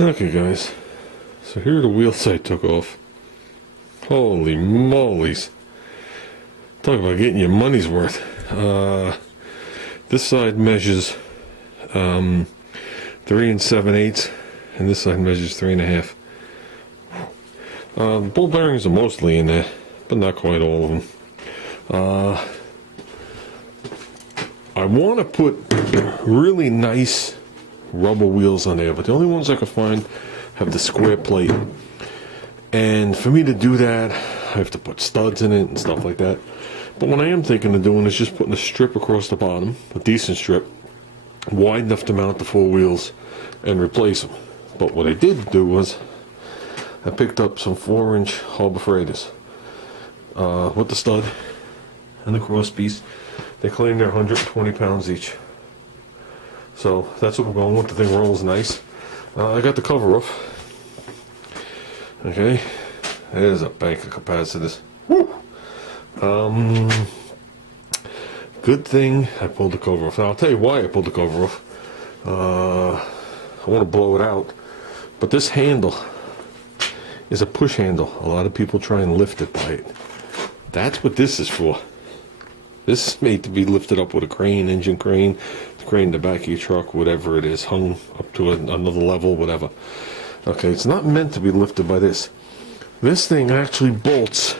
Okay guys, so here are the wheels I took off. Holy mollies. Talk about getting your money's worth. This side measures 3 7/8, and this side measures 3 1/2. Ball bearings are mostly in there, but not quite all of them. I want to put really nice rubber wheels on there, but the only ones I could find have the square plate. And for me to do that, I have to put studs in it and stuff like that. But what I am thinking of doing is just putting a strip across the bottom, a decent strip, wide enough to mount the 4 wheels and replace them. But what I did do was I picked up some 4-inch Harbor Freighters with the stud and the cross piece. They claim they're 120 pounds each. So that's what we're going with. The thing rolls nice. I got the cover off. Okay, there's a bank of capacitors. Woo! Good thing I pulled the cover off. Now I'll tell you why I pulled the cover off. I want to blow it out, but this handle is a push handle. A lot of people try and lift it by it. That's what this is for. This is made to be lifted up with a crane, engine crane, crane in the back of your truck, whatever it is, hung up to another level, whatever. Okay, it's not meant to be lifted by this. This thing actually bolts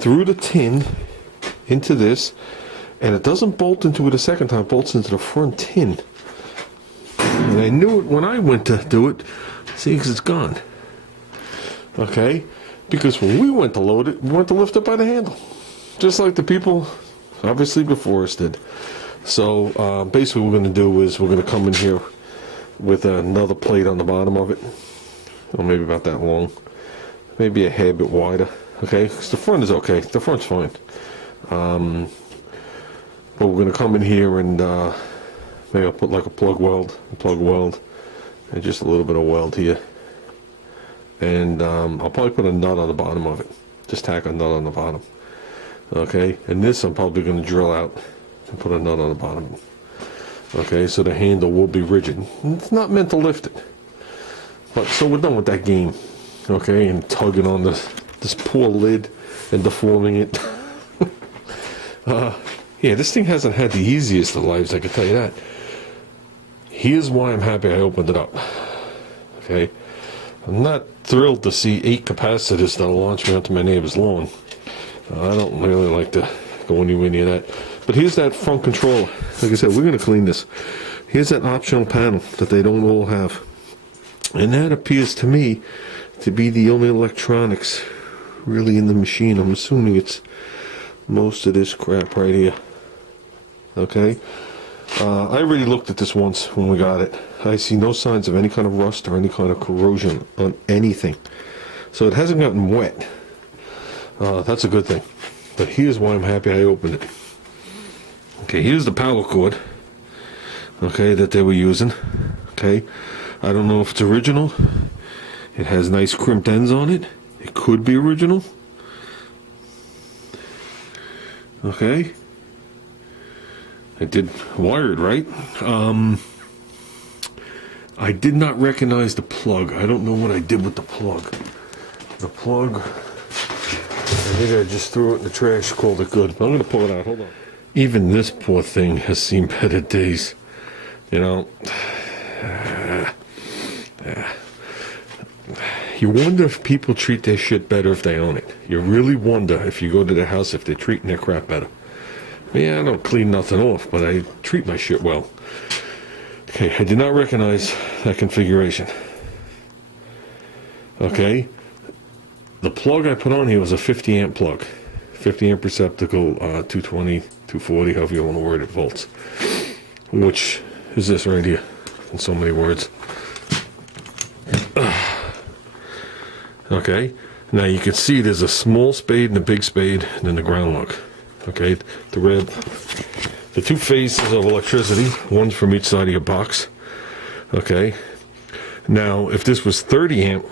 through the tin into this, and it doesn't bolt into it a second time, it bolts into the front tin. And I knew it when I went to do it, see, because it's gone. Okay, because when we went to load it, we went to lift it by the handle. Just like the people obviously before us did. So basically what we're going to do is we're going to come in here with another plate on the bottom of it, or maybe about that long, maybe a hair bit wider. Okay, because the front is okay, the front's fine. But we're going to come in here and maybe I'll put like a plug weld, and just a little bit of weld here. And I'll probably put a nut on the bottom of it. Just tack a nut on the bottom. Okay, and this I'm probably going to drill out and put a nut on the bottom. Okay, so the handle will be rigid. It's not meant to lift it. But so we're done with that game. Okay, and tugging on this poor lid and deforming it. Yeah, this thing hasn't had the easiest of lives, I can tell you that. Here's why I'm happy I opened it up. Okay, I'm not thrilled to see 8 capacitors that'll launch me onto my neighbor's lawn. I don't really like to go anywhere near that. But here's that front controller. Like I said, we're going to clean this. Here's that optional panel that they don't all have. And that appears to me to be the only electronics really in the machine. I'm assuming it's most of this crap right here. Okay? I already looked at this once when we got it. I see no signs of any kind of rust or any kind of corrosion on anything. So it hasn't gotten wet. That's a good thing. But here's why I'm happy I opened it. Okay, here's the power cord, okay, that they were using. Okay, I don't know if it's original. It has nice crimped ends on it. It could be original. Okay, I did wired right. I did not recognize the plug. I don't know what I did with the plug. The plug, I think I just threw it in the trash, called it good. But I'm going to pull it out. Hold on. Even this poor thing has seen better days. You know, you wonder if people treat their shit better if they own it. You really wonder if you go to their house if they're treating their crap better. Yeah, I don't clean nothing off, but I treat my shit well. Okay, I did not recognize that configuration. Okay, the plug I put on here was a 50 amp plug. 50 amp receptacle, 220, 240, however you want to word it, volts. Which is this right here, in so many words. Okay, now you can see there's a small spade and a big spade, and then the ground lug. Okay, the 2 phases of electricity, one from each side of your box. Okay, now if this was 30 amp,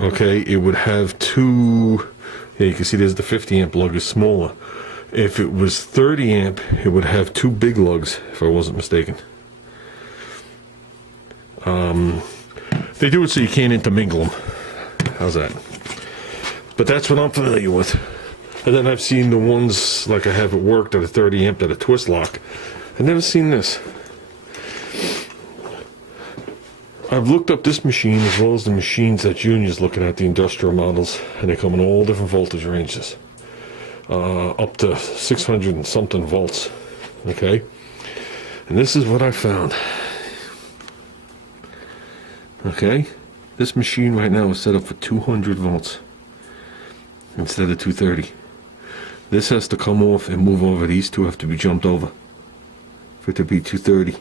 okay, it would have 2. Yeah, you can see there's the 50 amp lug is smaller. If it was 30 amp, it would have 2 big lugs, if I wasn't mistaken. They do it so you can't intermingle them. How's that? But that's what I'm familiar with. And then I've seen the ones like I have at work that are 30 amp that are twist lock. I've never seen this. I've looked up this machine as well as the machines that Junior's looking at, the industrial models, and they come in all different voltage ranges. Up to 600 and something volts. Okay? And this is what I found. Okay? This machine right now is set up for 200 volts instead of 230. This has to come off and move over. These two have to be jumped over for it to be 230.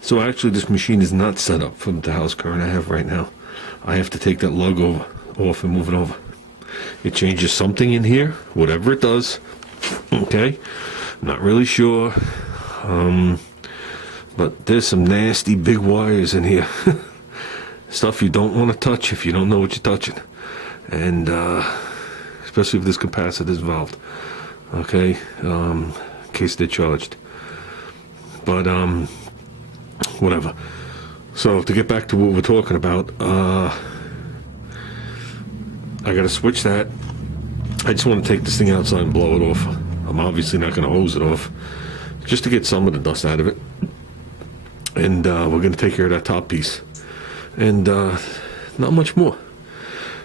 So actually this machine is not set up for the house current I have right now. I have to take that lug off and move it over. It changes something in here, whatever it does. Okay, not really sure. But there's some nasty big wires in here. Stuff you don't want to touch if you don't know what you're touching. And especially if this capacitor is involved. Okay, in case they're charged. But whatever. So to get back to what we're talking about, I gotta switch that. I just want to take this thing outside and blow it off. I'm obviously not going to hose it off, just to get some of the dust out of it. And we're going to take care of that top piece. And not much more.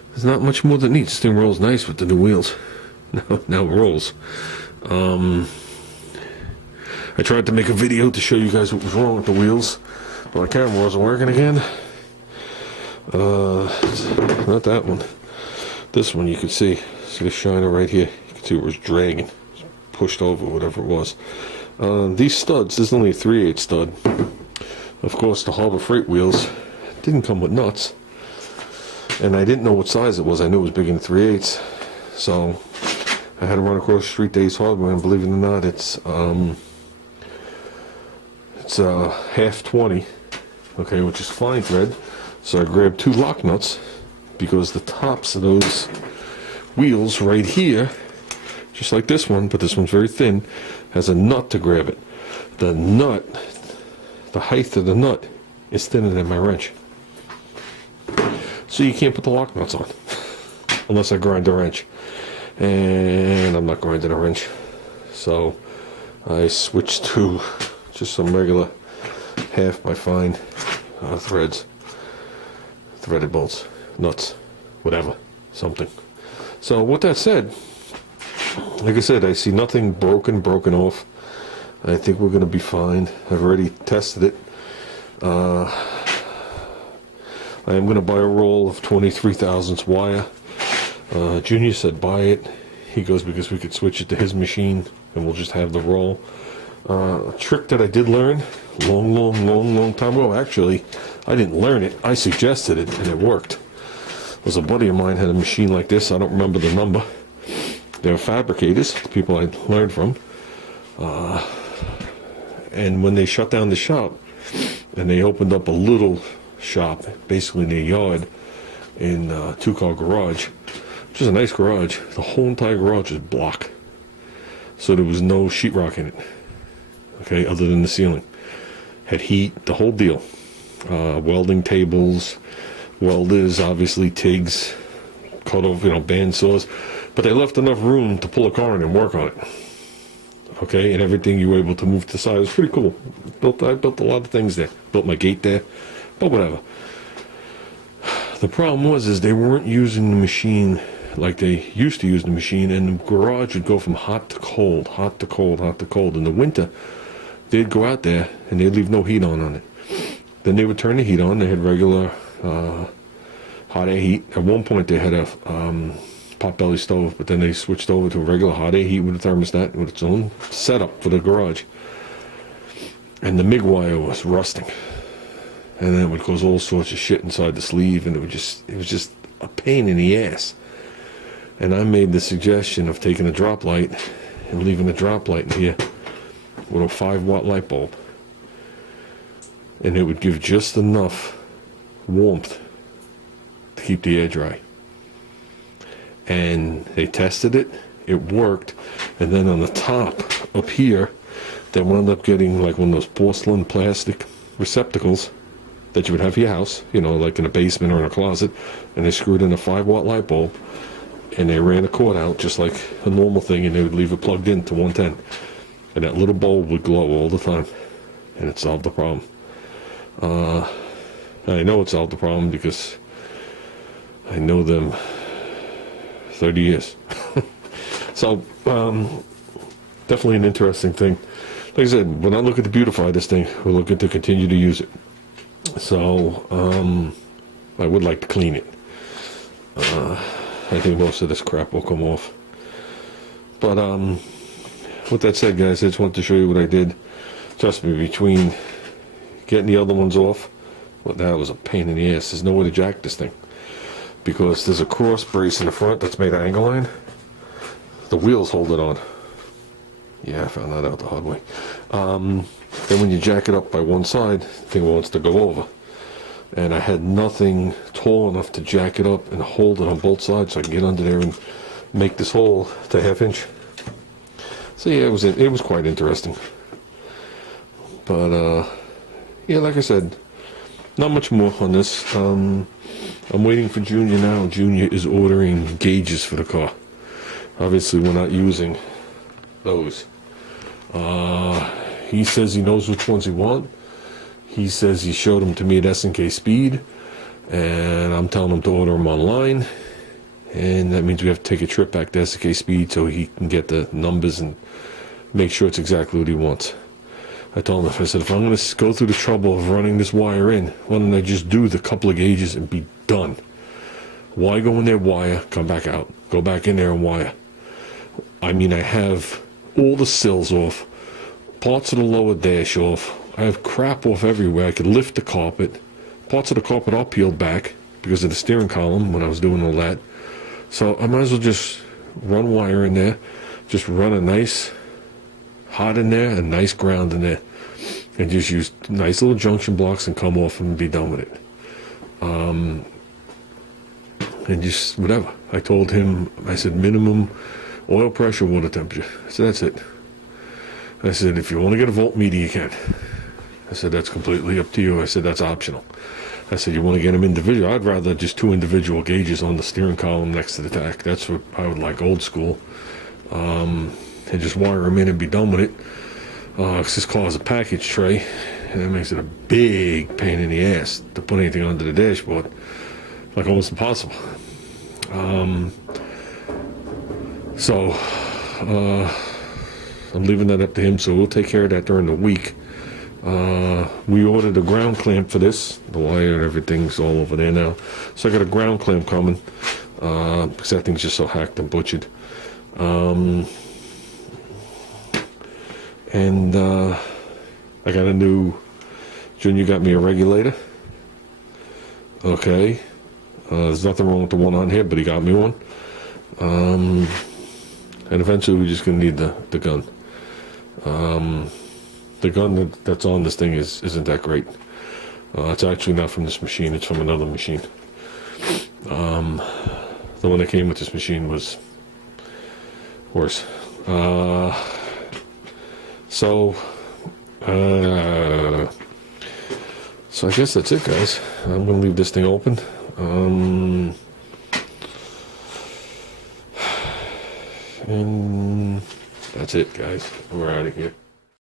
There's not much more that needs. This thing rolls nice with the new wheels. Now it rolls. I tried to make a video to show you guys what was wrong with the wheels. Well, the camera wasn't working again. Not that one. This one you can see. See the shiner right here? You can see it was dragging. Pushed over, whatever it was. These studs, this is only a 3/8 stud. Of course, the Harbor Freight wheels didn't come with nuts. And I didn't know what size it was. I knew it was bigger than 3/8. So I had to run across the street to Ace Hardware, and believe it or not, it's half 20, okay, which is fine thread. So I grabbed 2 lock nuts because the tops of those wheels right here, just like this one, but this one's very thin, has a nut to grab it. The nut, the height of the nut is thinner than my wrench. So you can't put the lock nuts on unless I grind a wrench. And I'm not grinding a wrench. So I switched to just some regular half by fine threads, threaded bolts, nuts, whatever, something. So with that said, like I said, I see nothing broken off. I think we're going to be fine. I've already tested it. I am going to buy a roll of 23 thousandths wire. Junior said buy it. He goes because we could switch it to his machine and we'll just have the roll. A trick that I did learn long time ago. Actually, I didn't learn it. I suggested it and it worked. It was a buddy of mine had a machine like this. I don't remember the number. They were fabricators, the people I learned from. And when they shut down the shop and they opened up a little shop, basically in their yard, in a 2-car garage, which is a nice garage, the whole entire garage is block. So there was no sheetrock in it, okay, other than the ceiling. Had heat, the whole deal. Welding tables, welders, obviously TIGs, cut off, band saws. But they left enough room to pull a car in and work on it. Okay, and everything you were able to move to the side. It was pretty cool. I built a lot of things there. Built my gate there, but whatever. The problem is they weren't using the machine like they used to use the machine, and the garage would go from hot to cold, hot to cold, hot to cold. In the winter, they'd go out there and they'd leave no heat on it. Then they would turn the heat on. They had regular hot air heat. At one point, they had a pot-belly stove, but then they switched over to a regular hot air heat with a thermostat with its own setup for the garage. And the MIG wire was rusting, and then it would cause all sorts of shit inside the sleeve, and it was just a pain in the ass. And I made the suggestion of taking a drop light and leaving a drop light in here with a 5-watt light bulb, and it would give just enough warmth to keep the air dry. And they tested it, it worked, and then on the top up here they wound up getting like one of those porcelain plastic receptacles that you would have for your house, you know, like in a basement or in a closet, and they screwed in a 5-watt light bulb, and they ran a cord out just like a normal thing, and they would leave it plugged in to 110, and that little bulb would glow all the time, and it solved the problem. I know it solved the problem because I know them 30 years. So, definitely an interesting thing. Like I said, when I look at to beautify this thing, we're looking to continue to use it. So, I would like to clean it. I think most of this crap will come off. But, with that said, guys, I just wanted to show you what I did. Trust me, between getting the other ones off, well, that was a pain in the ass. There's no way to jack this thing, because there's a cross brace in the front that's made of angle iron. The wheels hold it on. Yeah, I found that out the hard way. Then when you jack it up by one side, the thing wants to go over. And I had nothing tall enough to jack it up and hold it on both sides so I can get under there and make this hole to 1/2 inch. So yeah, it was quite interesting. But yeah, like I said, not much more on this. I'm waiting for Junior now. Junior is ordering gauges for the car. Obviously, we're not using those. He says he knows which ones he wants. He says he showed them to me at S&K Speed, and I'm telling him to order them online. And that means we have to take a trip back to S&K Speed so he can get the numbers and make sure it's exactly what he wants. I told him, I said, if I'm going to go through the trouble of running this wire in, why don't I just do the couple of gauges and be done? Why go in there, wire, come back out, go back in there and wire? I mean, I have all the sills off, parts of the lower dash off, I have crap off everywhere. I could lift the carpet, parts of the carpet are peeled back because of the steering column when I was doing all that. So I might as well just run wire in there, just run a nice hot in there, a nice ground in there, and just use nice little junction blocks and come off and be done with it. And just whatever. I told him, I said minimum oil pressure, water temperature. I said that's it. I said if you want to get a voltmeter, you can. I said that's completely up to you. I said that's optional. I said you want to get them individual. I'd rather just 2 individual gauges on the steering column next to the tach. That's what I would like, old school. And just wire them in and be done with it. Because this car has a package tray, and that makes it a big pain in the ass to put anything under the dashboard. Like almost impossible. So I'm leaving that up to him, so we'll take care of that during the week. We ordered a ground clamp for this. The wire and everything's all over there now. So I got a ground clamp coming, because that thing's just so hacked and butchered. And I got a new, Junior got me a regulator. Okay. There's nothing wrong with the one on here, but he got me one. And eventually we're just going to need the gun. The gun that's on this thing isn't that great. It's actually not from this machine, it's from another machine. The one that came with this machine was worse. So I guess that's it, guys. I'm going to leave this thing open. And that's it, guys. We're out of here.